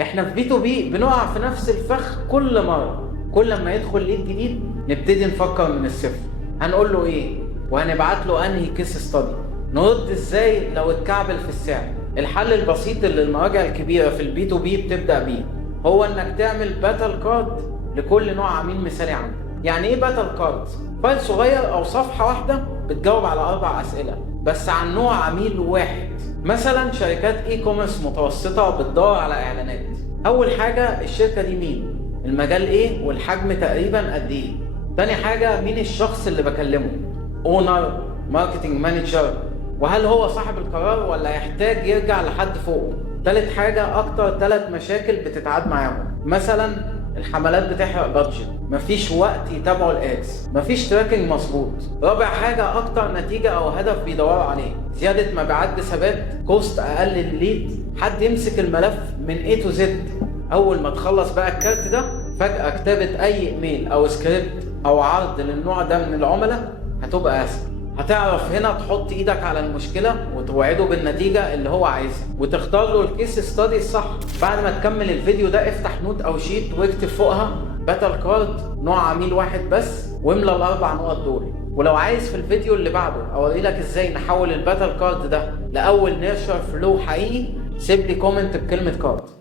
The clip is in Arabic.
احنا في بي تو بي بنقع في نفس الفخ كل مرة. كل ما يدخل ليد جديد نبتدي نفكر من الصفر، هنقول له ايه وهنبعت له انهي كيس ستادي، نرد ازاي لو اتكعبل في السعر. الحل البسيط اللي المراجع الكبيرة في البي تو بي بتبدأ بيه هو انك تعمل باتل كارد لكل نوع عميل مثالي عندك. يعني ايه باتل كارد؟ فايل صغير او صفحة واحدة بتجاوب على 4 اسئلة بس عن نوع عميل واحد. مثلا شركات اي كوميرس متوسطة بتدور على اعلانات. اول حاجة الشركة دي مين، المجال ايه، والحجم تقريبا قد ايه. تاني حاجة مين الشخص اللي بكلمه، اونر، ماركتنج مانجر، وهل هو صاحب القرار ولا يحتاج يرجع لحد فوقه. تالت حاجة اكتر 3 مشاكل بتتعاد معاهم، مثلا الحملات بتحرق بادجت، مفيش وقت يتابعوا الادز، مفيش تراكنج مظبوط. رابع حاجة اكتر نتيجة او هدف بيدوروا عليه، زيادة مبيعات بثبات، كوست اقل للليد، حد يمسك الملف من A to Z. اول ما تخلص بقى الكارت ده فجأة كتابة اي ايميل او سكريبت او عرض للنوع ده من العملاء هتبقى اسهل. هتعرف هنا تحط ايدك على المشكلة وتوعده بالنتيجة اللي هو عايزها وتختار له الكيس ستادي الصح. بعد ما تكمل الفيديو ده افتح نوت او شيت واكتب فوقها باتل كارد نوع عميل واحد بس، واملى ال4 نقط دول. ولو عايز في الفيديو اللي بعده اوري لك ازاي نحول الباتل كارد ده لاول نيرشر فلو حقيقي، سيب لي كومنت بكلمة كارد.